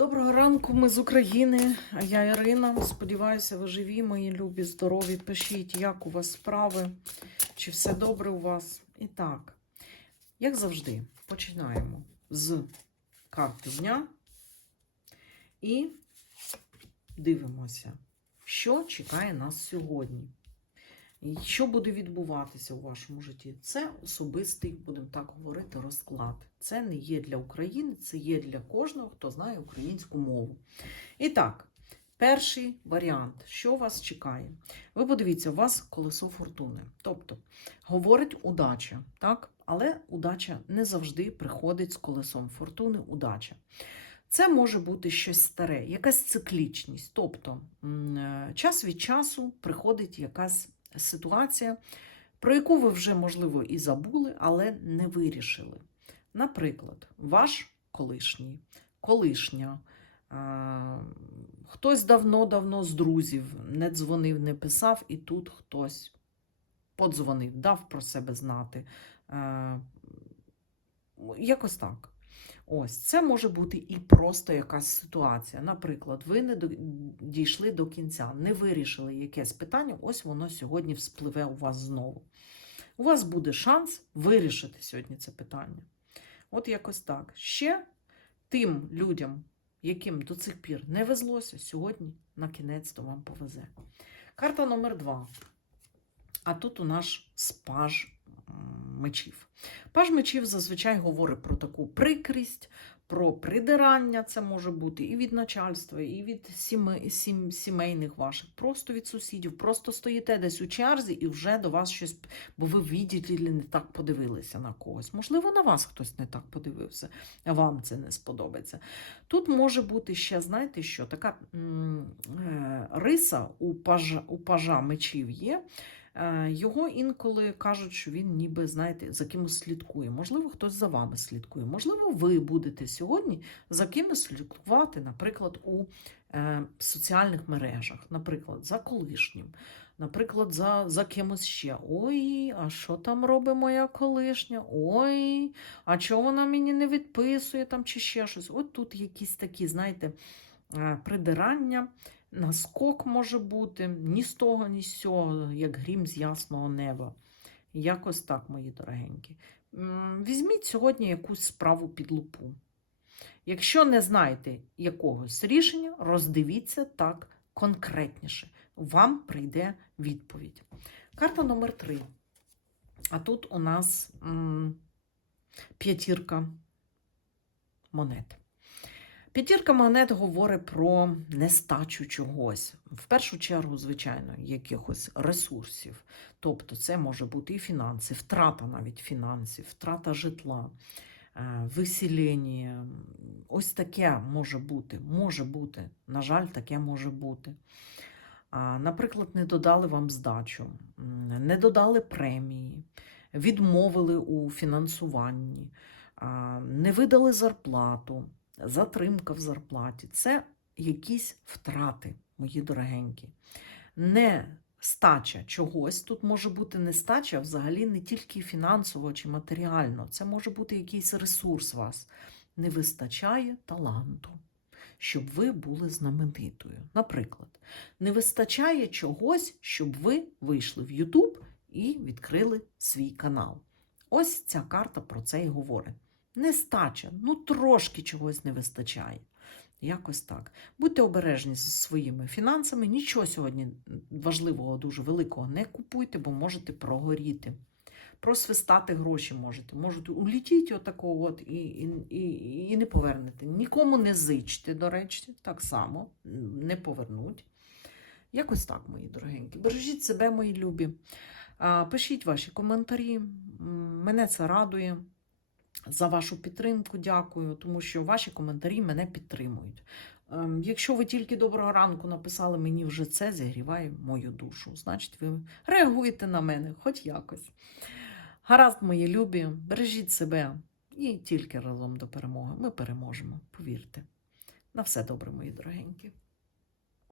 Доброго ранку, ми з України. Я Ірина. Сподіваюся, ви живі, мої любі, здорові. Пишіть, як у вас справи, чи все добре у вас. І так, як завжди, починаємо з карти дня і дивимося, що чекає нас сьогодні. Що буде відбуватися у вашому житті? Це особистий, будемо так говорити, розклад. Це не є для України, це є для кожного, хто знає українську мову. І так, перший варіант, що вас чекає? Ви подивіться, у вас колесо фортуни. Тобто, говорить удача, так? але удача не завжди приходить з колесом фортуни. Удача. Це може бути щось старе, якась циклічність. Тобто, е, час від часу приходить якась ситуація, про яку ви вже, можливо, і забули, але не вирішили. Наприклад, ваш колишній, колишня, хтось давно-давно з друзів не дзвонив, не писав, і тут хтось подзвонив, дав про себе знати. Якось так. Ось, це може бути і просто якась ситуація. Наприклад, ви не дійшли до кінця, не вирішили якесь питання, ось воно сьогодні вспливе у вас знову. У вас буде шанс вирішити сьогодні це питання. От якось так. Ще тим людям, яким до цих пір не везлося, сьогодні на кінець то вам повезе. Карта номер два. А тут у нас спаж мечів. Паж мечів зазвичай говорить про таку прикрість, про придирання, це може бути і від начальства, і від сіме- сім- сімейних ваших, просто від сусідів. Просто стоїте десь у черзі і вже до вас щось, бо ви видите, не так подивилися на когось. Можливо, на вас хтось не так подивився, а вам це не сподобається. Тут може бути ще, знаєте що, така е, риса у пажа, у пажа мечів є. Е, Його інколи кажуть, що він ніби, знаєте, за кимось слідкує. Можливо, хтось за вами слідкує. Можливо, ви будете сьогодні за кимось слідкувати, наприклад, у е, соціальних мережах, наприклад, за колишнім, наприклад, за, за кимось ще. Ой, а що там робить моя колишня? Ой, а чого вона мені не відписує там чи ще щось? От тут якісь такі, знаєте, е, придирання. Наскок може бути ні з того, ні з цього, як грім з ясного неба. Якось так, мої дорогенькі. Візьміть сьогодні якусь справу під лупу. Якщо не знаєте якогось рішення, роздивіться так конкретніше. Вам прийде відповідь. Карта номер три. А тут у нас м, п'ятірка монет. П'ятірка монет говорить про нестачу чогось. В першу чергу, звичайно, якихось ресурсів. Тобто, це може бути і фінанси, втрата навіть фінансів, втрата житла, е, висілення. Ось таке може бути. Може бути. На жаль, таке може бути. Наприклад, не додали вам здачу, не додали премії, відмовили у фінансуванні, не видали зарплату затримка в зарплаті. Це якісь втрати, мої дорогенькі. Не стача чогось. Тут може бути нестача взагалі не тільки фінансово чи матеріально. Це може бути якийсь ресурс вас. Не вистачає таланту, щоб ви були знаменитою. Наприклад, не вистачає чогось, щоб ви вийшли в YouTube і відкрили свій канал. Ось ця карта про це і говорить. Нестача, ну трошки чогось не вистачає. Якось так. Будьте обережні зі своїми фінансами. Нічого сьогодні важливого, дуже великого не купуйте, бо можете прогоріти. Просвистати гроші можете. Можете улітіти отакого от і, і, і, і не повернете. Нікому не зичте, до речі, так само не повернуть. Якось так, мої дорогенькі. Бережіть себе, мої любі. Пишіть ваші коментарі. Мене це радує. За вашу підтримку дякую, тому що ваші коментарі мене підтримують. Ем, Якщо ви тільки доброго ранку написали мені вже це, зігріває мою душу. Значить, ви реагуєте на мене, хоч якось. Гаразд, мої любі, бережіть себе і тільки разом до перемоги. Ми переможемо, повірте. На все добре, мої дорогенькі.